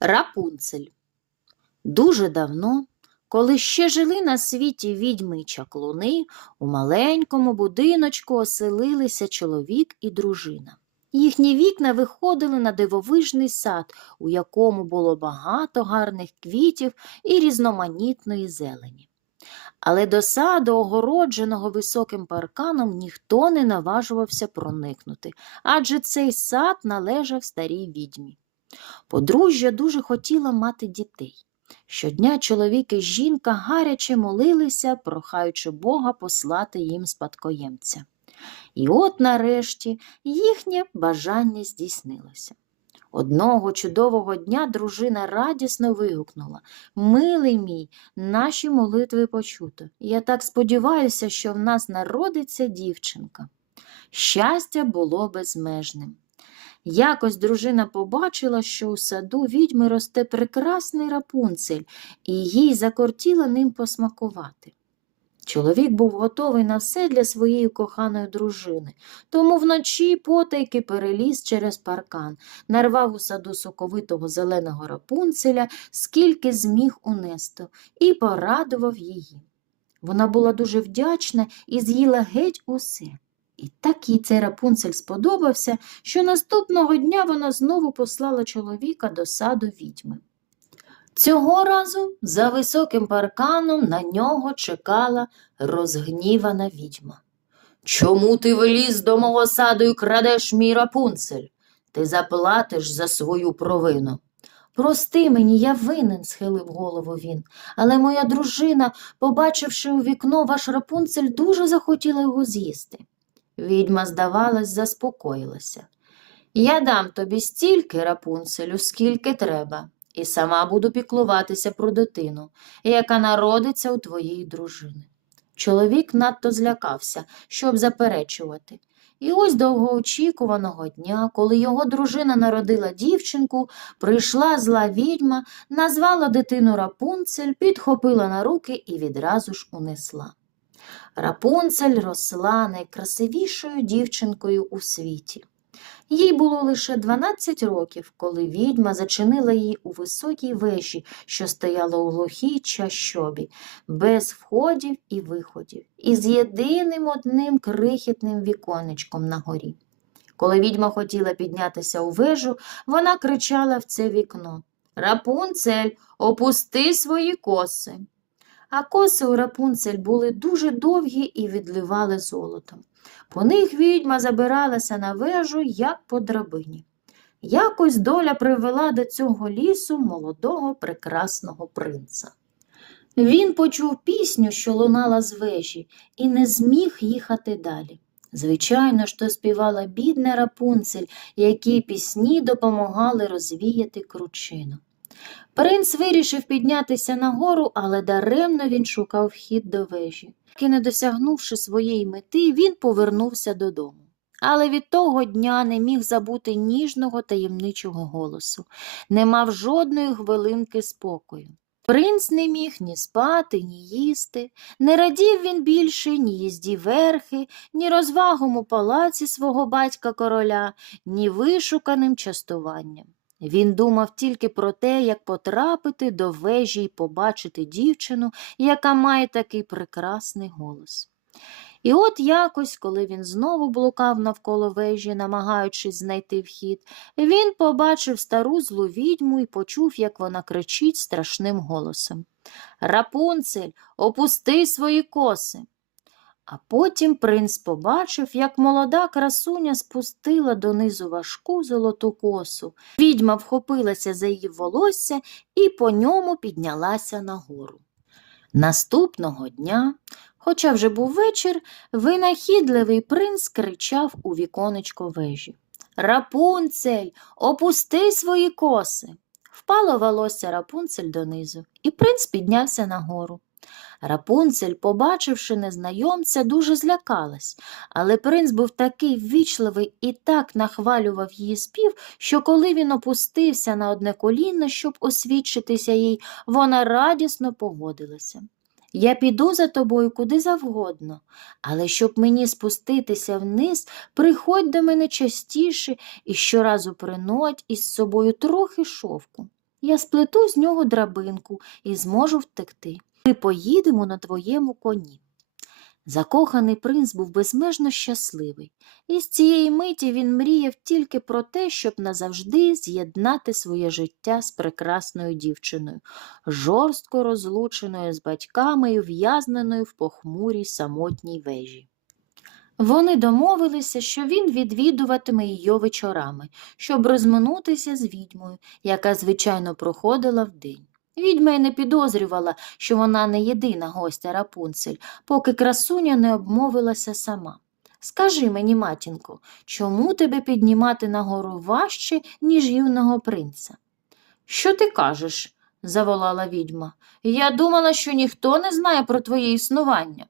Рапунцель. Дуже давно, коли ще жили на світі відьми й чаклуни, у маленькому будиночку оселилися чоловік і дружина. Їхні вікна виходили на дивовижний сад, у якому було багато гарних квітів і різноманітної зелені. Але до саду, огородженого високим парканом, ніхто не наважувався проникнути, адже цей сад належав старій відьмі. Подружжя дуже хотіла мати дітей. Щодня чоловік і жінка гаряче молилися, прохаючи Бога послати їм спадкоємця. І от нарешті їхнє бажання здійснилося. Одного чудового дня дружина радісно вигукнула Милий мій, наші молитви почуто. Я так сподіваюся, що в нас народиться дівчинка. Щастя було безмежним. Якось дружина побачила, що у саду відьми росте прекрасний рапунцель, і їй закортіло ним посмакувати. Чоловік був готовий на все для своєї коханої дружини, тому вночі потайки переліз через паркан, нарвав у саду соковитого зеленого рапунцеля, скільки зміг унести, і порадував її. Вона була дуже вдячна і з'їла геть усе. І так їй цей рапунцель сподобався, що наступного дня вона знову послала чоловіка до саду відьми. Цього разу за високим парканом на нього чекала розгнівана відьма. Чому ти виліз до мого саду і крадеш мій рапунцель? Ти заплатиш за свою провину. Прости мені, я винен, схилив голову він, але моя дружина, побачивши у вікно ваш рапунцель, дуже захотіла його з'їсти. Відьма, здавалось, заспокоїлася. Я дам тобі стільки рапунцелю, скільки треба, і сама буду піклуватися про дитину, яка народиться у твоїй дружини. Чоловік надто злякався, щоб заперечувати. І ось довгоочікуваного дня, коли його дружина народила дівчинку, прийшла зла відьма, назвала дитину Рапунцель, підхопила на руки і відразу ж унесла. Рапунцель росла найкрасивішою дівчинкою у світі. Їй було лише 12 років, коли відьма зачинила її у високій вежі, що стояла у глухій чащобі, без входів і виходів, і з єдиним одним крихітним віконечком на горі. Коли відьма хотіла піднятися у вежу, вона кричала в це вікно Рапунцель, опусти свої коси. А коси у Рапунцель були дуже довгі і відливали золотом. По них відьма забиралася на вежу, як по драбині. Якось доля привела до цього лісу молодого прекрасного принца. Він почув пісню, що лунала з вежі, і не зміг їхати далі. Звичайно то співала бідна Рапунцель, які пісні допомагали розвіяти кручину. Принц вирішив піднятися нагору, але даремно він шукав вхід до вежі. І, не досягнувши своєї мети, він повернувся додому. Але від того дня не міг забути ніжного таємничого голосу, не мав жодної хвилинки спокою. Принц не міг ні спати, ні їсти, не радів він більше ні їзді верхи, ні розвагом у палаці свого батька короля, ні вишуканим частуванням. Він думав тільки про те, як потрапити до вежі й побачити дівчину, яка має такий прекрасний голос. І от якось, коли він знову блукав навколо вежі, намагаючись знайти вхід, він побачив стару злу відьму і почув, як вона кричить страшним голосом Рапунцель, опусти свої коси. А потім принц побачив, як молода красуня спустила донизу важку золоту косу. Відьма вхопилася за її волосся і по ньому піднялася нагору. Наступного дня, хоча вже був вечір, винахідливий принц кричав у віконечко вежі Рапунцель, опусти свої коси. Впало волосся Рапунцель донизу, і принц піднявся нагору. Рапунцель, побачивши незнайомця, дуже злякалась, але принц був такий ввічливий і так нахвалював її спів, що коли він опустився на одне коліно, щоб освідчитися їй, вона радісно погодилася. Я піду за тобою куди завгодно, але щоб мені спуститися вниз, приходь до мене частіше і щоразу принодь із собою трохи шовку. Я сплету з нього драбинку і зможу втекти. Ми поїдемо на твоєму коні. Закоханий принц був безмежно щасливий, і з цієї миті він мріяв тільки про те, щоб назавжди з'єднати своє життя з прекрасною дівчиною, жорстко розлученою з батьками і ув'язненою в похмурій самотній вежі. Вони домовилися, що він відвідуватиме її вечорами, щоб розминутися з відьмою, яка, звичайно, проходила вдень. Відьма й не підозрювала, що вона не єдина гостя Рапунцель, поки красуня не обмовилася сама. Скажи мені, матінко, чому тебе піднімати нагору важче, ніж юного принца? Що ти кажеш? заволала відьма. Я думала, що ніхто не знає про твоє існування.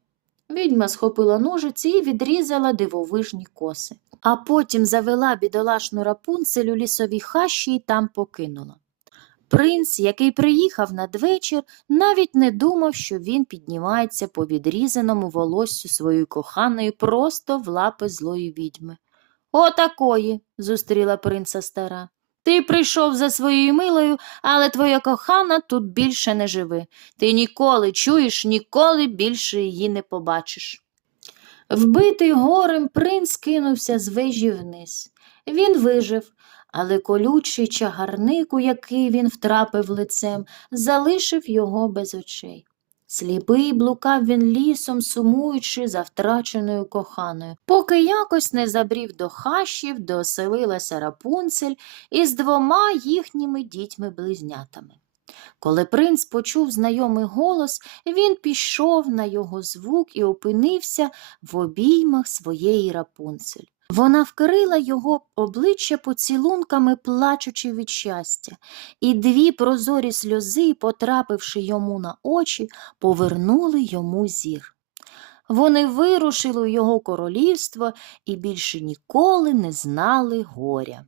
Відьма схопила ножиці і відрізала дивовижні коси, а потім завела бідолашну рапунцель у лісові хащі і там покинула. Принц, який приїхав надвечір, навіть не думав, що він піднімається по відрізаному волоссю своєї коханої просто в лапи злої відьми. Отакої, зустріла принца стара. Ти прийшов за своєю милою, але твоя кохана тут більше не живе. Ти ніколи чуєш, ніколи більше її не побачиш. Вбитий горем принц кинувся з вежі вниз. Він вижив, але колючий чагарник, у який він втрапив лицем, залишив його без очей. Сліпий блукав він лісом, сумуючи за втраченою коханою, поки якось не забрів до хащів, де рапунцель із двома їхніми дітьми-близнятами. Коли принц почув знайомий голос, він пішов на його звук і опинився в обіймах своєї рапунцель. Вона вкрила його обличчя поцілунками, плачучи від щастя, і дві прозорі сльози, потрапивши йому на очі, повернули йому зір. Вони вирушили у його королівство і більше ніколи не знали горя.